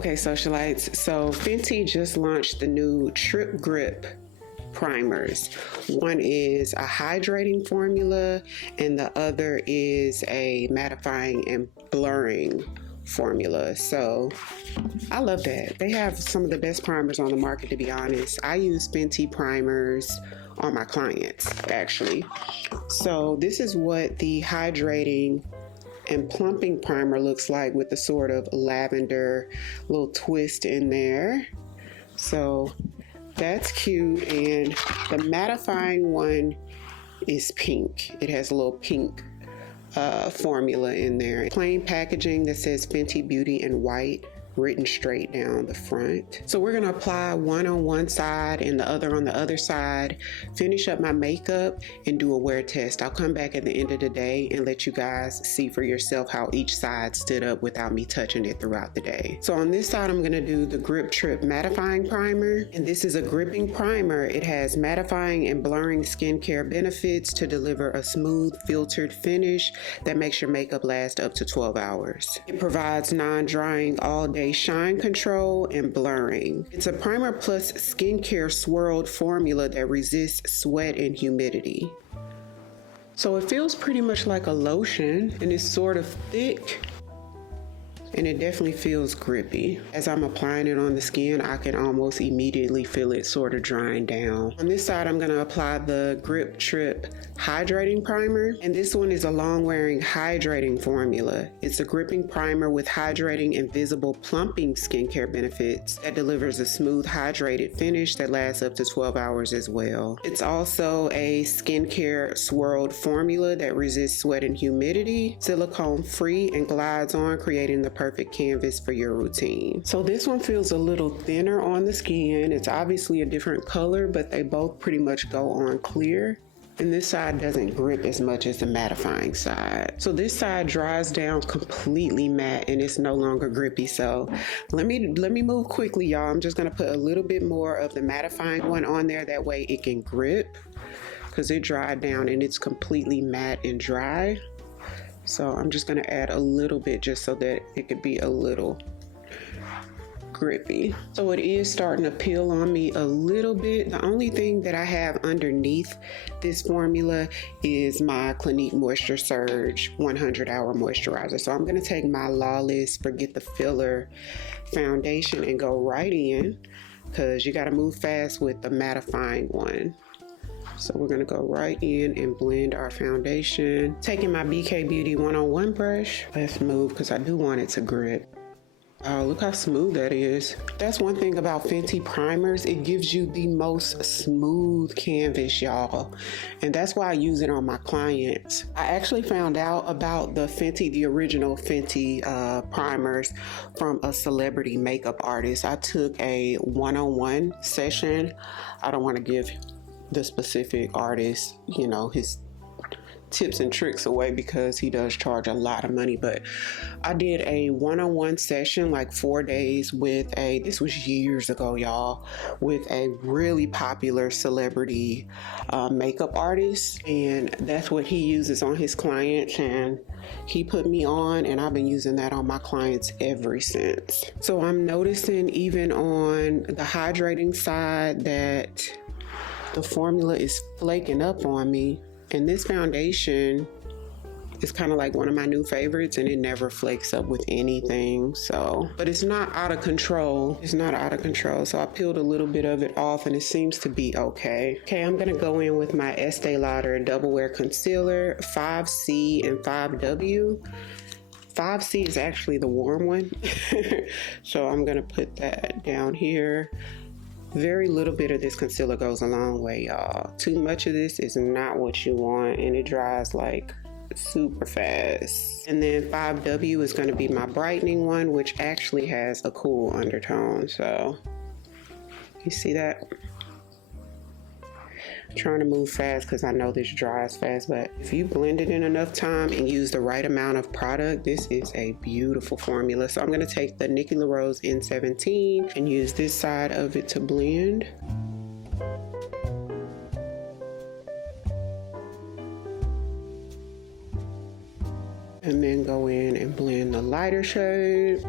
Okay, socialites, so Fenty just launched the new Trip Grip primers. One is a hydrating formula and the other is a mattifying and blurring formula. So I love that. They have some of the best primers on the market, to be honest. I use Fenty primers on my clients, actually. So this is what the hydrating and plumping primer looks like, with the sort of lavender little twist in there. So that's cute. And the mattifying one is pink. It has a little pink formula in there. Plain packaging that says Fenty Beauty in white, written straight down the front. So we're gonna apply one on one side and the other on the other side, finish up my makeup, and do a wear test. I'll come back at the end of the day and let you guys see for yourself how each side stood up without me touching it throughout the day. So on this side, I'm gonna do the Grip Trip Mattifying Primer, and this is a gripping primer. It has mattifying and blurring skincare benefits to deliver a smooth, filtered finish that makes your makeup last up to 12 hours. It provides non-drying all-day shine control and blurring. It's a primer plus skincare swirled formula that resists sweat and humidity. So it feels pretty much like a lotion, and it's sort of thick, and it definitely feels grippy. As I'm applying it on the skin, I can almost immediately feel it sort of drying down. On this side, I'm gonna apply the Grip Trip Hydrating Primer, and this one is a long-wearing hydrating formula. It's a gripping primer with hydrating and visible plumping skincare benefits that delivers a smooth, hydrated finish that lasts up to 12 hours as well. It's also a skincare swirled formula that resists sweat and humidity, silicone-free, and glides on, creating the perfect canvas for your routine. So this one feels a little thinner on the skin. It's obviously a different color, but they both pretty much go on clear. And this side doesn't grip as much as the mattifying side. So this side dries down completely matte and it's no longer grippy. So let me move quickly, y'all. I'm just gonna put a little bit more of the mattifying one on there. That way it can grip, because it dried down and it's completely matte and dry. So I'm just gonna add a little bit just so that it could be a little grippy. So it is starting to peel on me a little bit. The only thing that I have underneath this formula is my Clinique Moisture Surge 100-hour moisturizer. So I'm gonna take my Lawless Forget the Filler foundation and go right in, because you gotta move fast with the mattifying one. So we're gonna go right in and blend our foundation. Taking my BK Beauty 101 brush. Let's move, because I do want it to grip. Oh, look how smooth that is. That's one thing about Fenty primers. It gives you the most smooth canvas, y'all. And that's why I use it on my clients. I actually found out about the original Fenty primers from a celebrity makeup artist. I took a one-on-one session. I don't want to give the specific artist, you know, his tips and tricks away, because he does charge a lot of money, but I did a one-on-one session, like 4 days, with this was years ago, y'all, with a really popular celebrity makeup artist, and that's what he uses on his clients, and he put me on, and I've been using that on my clients ever since. So I'm noticing even on the hydrating side that the formula is flaking up on me. And this foundation is kind of like one of my new favorites, and it never flakes up with anything. So, but it's not out of control. It's not out of control. So I peeled a little bit of it off and it seems to be okay. Okay, I'm gonna go in with my Estee Lauder Double Wear Concealer, 5C and 5W. 5C is actually the warm one. So I'm gonna put that down here. Very little bit of this concealer goes a long way, y'all. Too much of this is not what you want, and it dries like super fast. And then 5W is going to be my brightening one, which actually has a cool undertone. So you see that? I'm trying to move fast because I know this dries fast, but if you blend it in enough time and use the right amount of product, this is a beautiful formula. So I'm going to take the Nikki LaRose N17 and use this side of it to blend. And then go in and blend the lighter shade.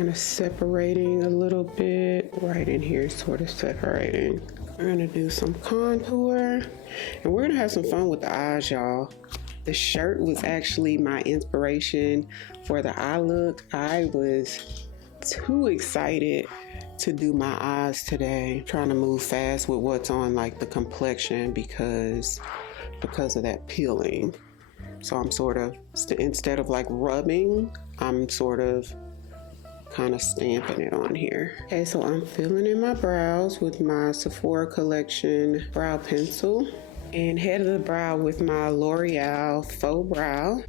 Kind of separating a little bit right in here, sort of separating. We're gonna do some contour and we're gonna have some fun with the eyes, y'all. The shirt was actually my inspiration for the eye look. I was too excited to do my eyes today. Trying to move fast with what's on like the complexion because of that peeling. So I'm sort of, instead of like rubbing, I'm sort of kind of stamping it on here. Okay, so I'm filling in my brows with my Sephora collection brow pencil and head of the brow with my L'Oreal faux brow.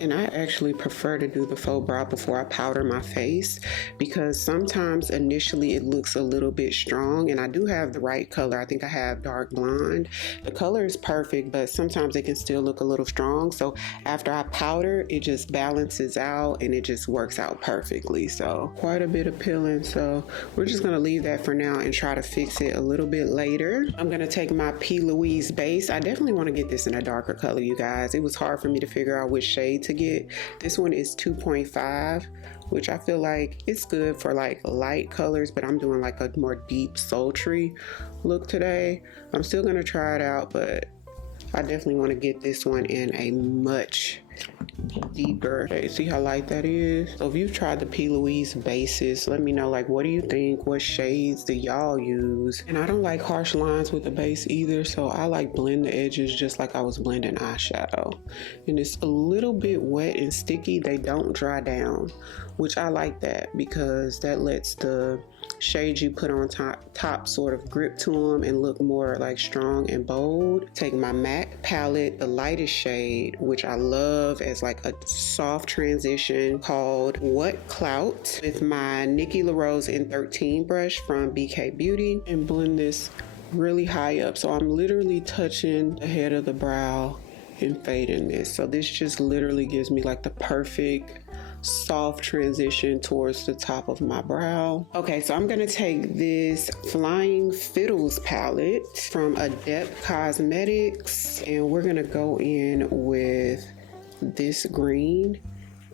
And I actually prefer to do the faux brow before I powder my face because sometimes initially it looks a little bit strong, and I do have the right color. I think I have dark blonde. The color is perfect, but sometimes it can still look a little strong. So after I powder, it just balances out and it just works out perfectly. So quite a bit of peeling. So we're just gonna leave that for now and try to fix it a little bit later. I'm gonna take my Pkwy base. I definitely wanna get this in a darker color, you guys. It was hard for me to figure out which shade to get. This one is 2.5, which I feel like it's good for like light colors, but I'm doing like a more deep sultry look today. I'm still gonna try it out, but I definitely want to get this one in a much deeper shade. See how light that is? So if you've tried the Pkwy's bases, let me know, like, what do you think? What shades do y'all use? And I don't like harsh lines with the base either, so I like blend the edges just like I was blending eyeshadow. And it's a little bit wet and sticky. They don't dry down, which I like that because that lets the shades you put on top sort of grip to them and look more like strong and bold. Take my MAC palette, the lightest shade, which I love as like a soft transition, called What Clout, with my Nikki LaRose N13 brush from BK Beauty, and blend this really high up. So I'm literally touching the head of the brow and fading this. So this just literally gives me like the perfect soft transition towards the top of my brow. Okay, so I'm gonna take this Flying Fiddles palette from Adept Cosmetics, and we're gonna go in with this green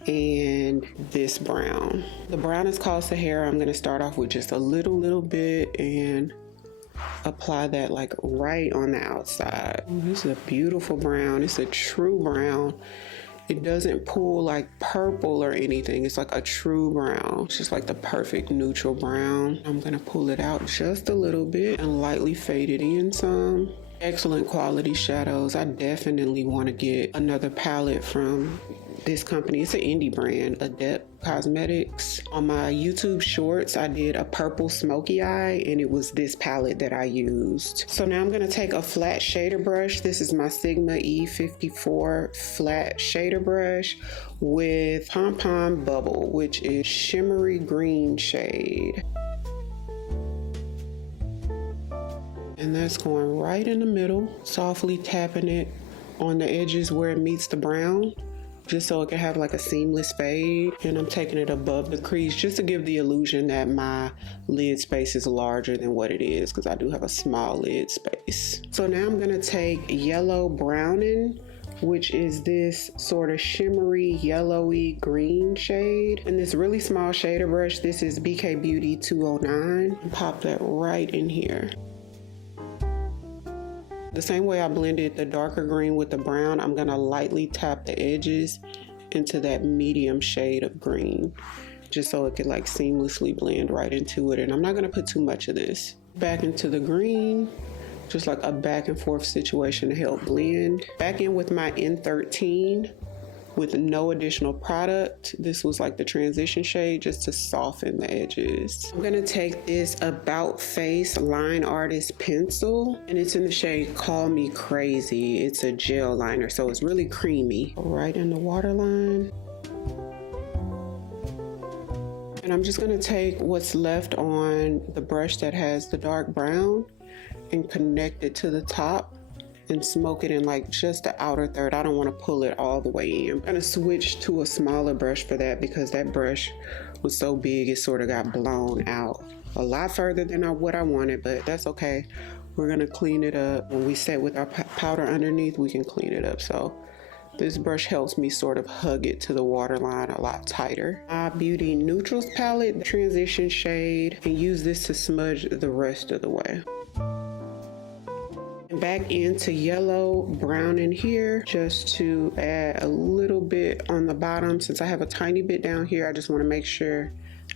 and this brown. The brown is called Sahara. I'm gonna start off with just a little bit and apply that like right on the outside. This is a beautiful brown. It's a true brown. It doesn't pull like purple or anything. It's like a true brown. It's just like the perfect neutral brown. I'm gonna pull it out just a little bit and lightly fade it in some. Excellent quality shadows. I definitely want to get another palette from this company. It's an indie brand, Adept Cosmetics. On my YouTube shorts, I did a purple smoky eye, and it was this palette that I used. So now I'm gonna take a flat shader brush. This is my Sigma E54 flat shader brush with Pom Pom Bubble, which is shimmery green shade. And that's going right in the middle, softly tapping it on the edges where it meets the brown, just so it can have like a seamless fade. And I'm taking it above the crease just to give the illusion that my lid space is larger than what it is, because I do have a small lid space. So now I'm gonna take Yellow Browning, which is this sort of shimmery yellowy green shade, and this really small shader brush. This is BK Beauty 209, and pop that right in here. The same way I blended the darker green with the brown, I'm gonna lightly tap the edges into that medium shade of green, just so it can like seamlessly blend right into it. And I'm not gonna put too much of this. Back into the green, just like a back and forth situation to help blend. Back in with my N13 with no additional product. This was like the transition shade just to soften the edges. I'm gonna take this About Face Line Artist pencil, and it's in the shade Call Me Crazy. It's a gel liner, so it's really creamy. Right in the waterline. And I'm just gonna take what's left on the brush that has the dark brown and connect it to the top and smoke it in like just the outer third. I don't want to pull it all the way in. I'm gonna switch to a smaller brush for that because that brush was so big it sort of got blown out a lot further than what I wanted, but that's okay. We're gonna clean it up. When we set with our powder underneath, we can clean it up. So This brush helps me sort of hug it to the waterline a lot tighter. My Beauty Neutrals palette, the transition shade, and use this to smudge the rest of the way. Back into yellow, brown in here, just to add a little bit on the bottom. Since I have a tiny bit down here, I just want to make sure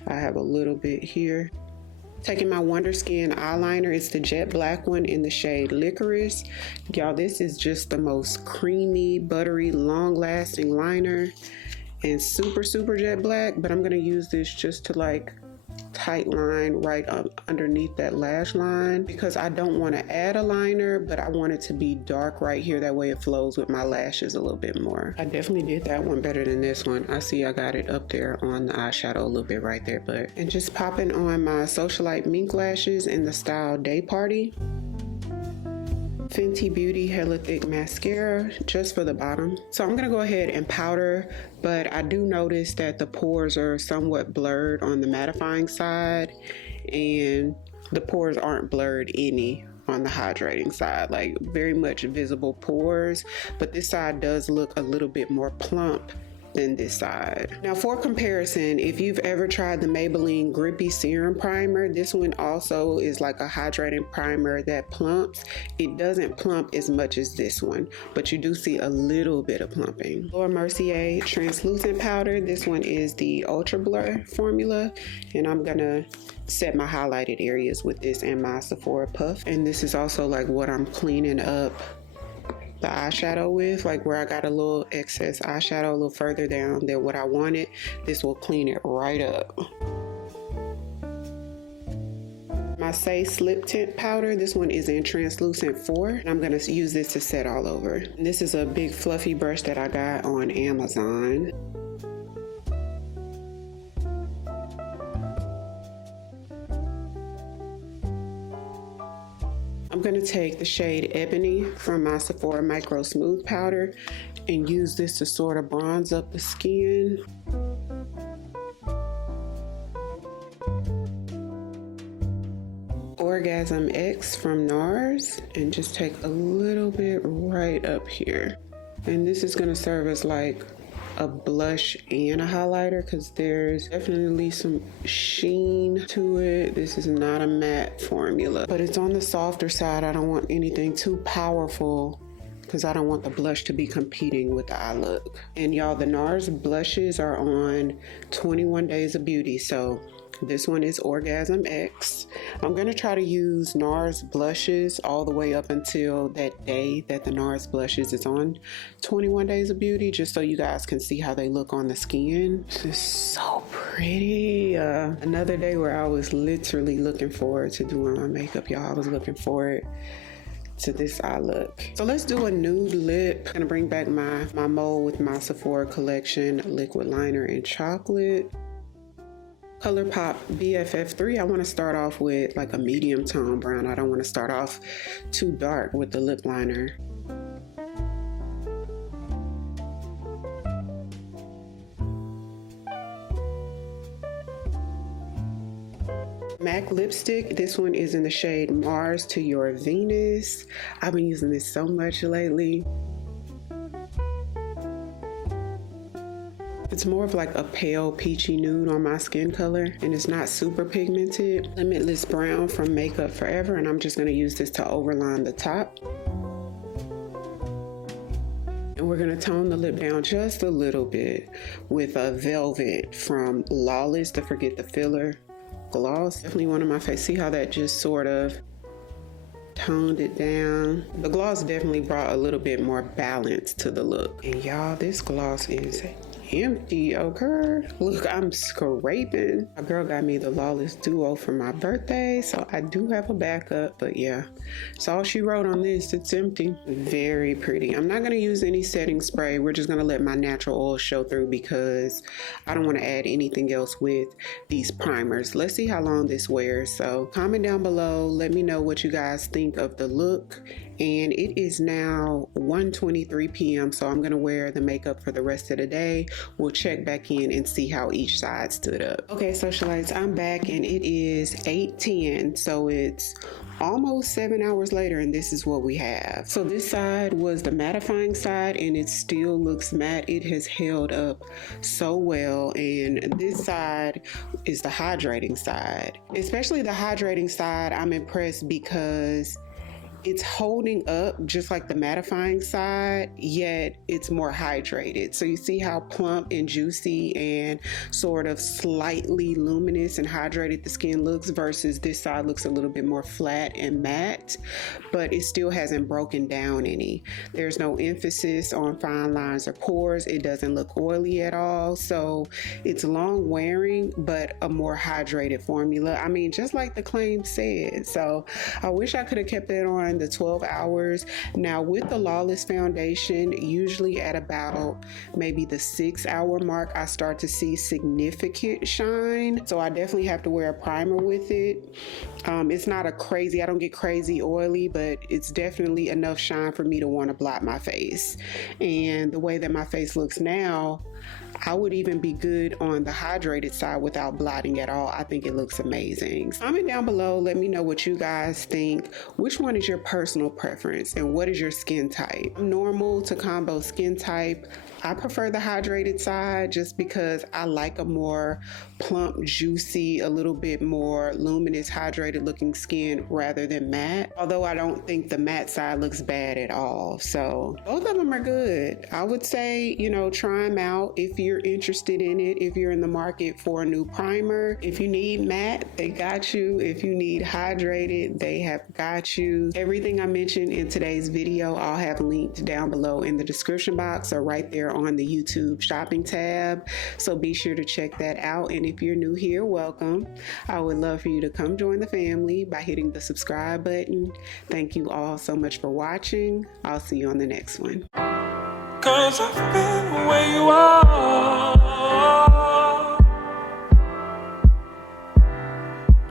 I have a little bit here. Taking my Wonder Skin eyeliner, it's the jet black one in the shade Licorice. Y'all, this is just the most creamy, buttery, long-lasting liner, and super jet black, but I'm gonna use this just to like tight line right up underneath that lash line, because I don't want to add a liner, but I want it to be dark right here. That way it flows with my lashes a little bit more. I definitely did that one better than this one. I see I got it up there on the eyeshadow a little bit right there, but and just popping on my Socialite mink lashes in the style Day Party. Fenty Beauty Hella Thick Mascara just for the bottom. So I'm gonna go ahead and powder, but I do notice that the pores are somewhat blurred on the mattifying side, and the pores aren't blurred any on the hydrating side, like very much visible pores, but this side does look a little bit more plump than this side. Now for comparison, if you've ever tried the Maybelline Grippy Serum Primer, this one also is like a hydrating primer that plumps. It doesn't plump as much as this one, but you do see a little bit of plumping. Laura Mercier Translucent Powder, this one is the Ultra Blur formula, and I'm gonna set my highlighted areas with this and my Sephora Puff. And this is also like what I'm cleaning up the eyeshadow with, like where I got a little excess eyeshadow a little further down than what I wanted. This will clean it right up. My Say Slip Tint Powder, this one is in Translucent 4, and I'm gonna use this to set all over. And this is a big fluffy brush that I got on Amazon. I'm going to take the shade Ebony from my Sephora Micro Smooth Powder and use this to sort of bronze up the skin. Orgasm X from NARS, and just take a little bit right up here. And this is going to serve as like a blush and a highlighter, because there's definitely some sheen to it. This is not a matte formula, but it's on the softer side. I don't want anything too powerful because I don't want the blush to be competing with the eye look. And y'all, the NARS blushes are on 21 Days of Beauty, so this one is Orgasm X. I'm going to try to use NARS blushes all the way up until that day that the NARS blushes is on 21 Days of Beauty, just so you guys can see how they look on the skin. This is so pretty. Another day where I was literally looking forward to doing my makeup, y'all. I was looking forward to this eye look. So let's do a nude lip. I'm gonna bring back my mold with my Sephora collection liquid liner in chocolate. ColourPop BFF3. I want to start off with like a medium tone brown. I don't want to start off too dark with the lip liner. MAC lipstick, this one is in the shade Mars to Your Venus. I've been using this so much lately. It's more of like a pale peachy nude on my skin color, and it's not super pigmented. Limitless Brown from Makeup Forever, and I'm just gonna use this to overline the top. And we're gonna tone the lip down just a little bit with a Velvet from Lawless, to Forget the Filler gloss. Definitely one of my favorites. See how that just sort of toned it down. The gloss definitely brought a little bit more balance to the look. And y'all, this gloss is empty, okay? Look, I'm scraping. My girl got me the Lawless Duo for my birthday, so I do have a backup, but yeah, that's all she wrote on this. It's empty. Very pretty. I'm not gonna use any setting spray. We're just gonna let my natural oil show through because I don't want to add anything else with these primers. Let's see how long this wears. So comment down below, let me know what you guys think of the look and it is now 1:23 p.m. so I'm gonna wear the makeup for the rest of the day. We'll check back in and see how each side stood up. Okay, socialites, I'm back and it is 8:10, so it's almost 7 hours later, and this is what we have. So this side was the mattifying side, and it still looks matte. It has held up so well. And this side is the hydrating side. Especially the hydrating side, I'm impressed because it's holding up just like the mattifying side, yet it's more hydrated. So you see how plump and juicy and sort of slightly luminous and hydrated the skin looks, versus this side looks a little bit more flat and matte, but it still hasn't broken down any. There's no emphasis on fine lines or pores. It doesn't look oily at all. So it's long wearing, but a more hydrated formula. I mean, just like the claim said. So I wish I could have kept it on the 12 hours. Now with the Lawless foundation, usually at about maybe the 6-hour mark, I start to see significant shine. So I definitely have to wear a primer with it. It's not a crazy, I don't get crazy oily, but it's definitely enough shine for me to want to blot my face. And the way that my face looks now, I would even be good on the hydrated side without blotting at all. I think it looks amazing. Comment down below, let me know what you guys think. Which one is your personal preference and what is your skin type? Normal to combo skin type. I prefer the hydrated side just because I like a more plump, juicy, a little bit more luminous, hydrated looking skin rather than matte. Although I don't think the matte side looks bad at all. So both of them are good. I would say, you know, try them out if you're interested in it. If you're in the market for a new primer, if you need matte, they got you. If you need hydrated, they have got you. Everything I mentioned in today's video, I'll have linked down below in the description box or right there on the YouTube shopping tab. So be sure to check that out. And if you're new here, welcome. I would love for you to come join the family by hitting the subscribe button. Thank you all so much for watching. I'll see you on the next one. 'Cause I've been where you are.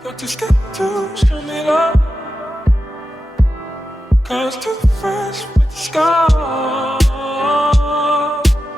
You're too scared to show me love. 'Cause too fresh with the scars.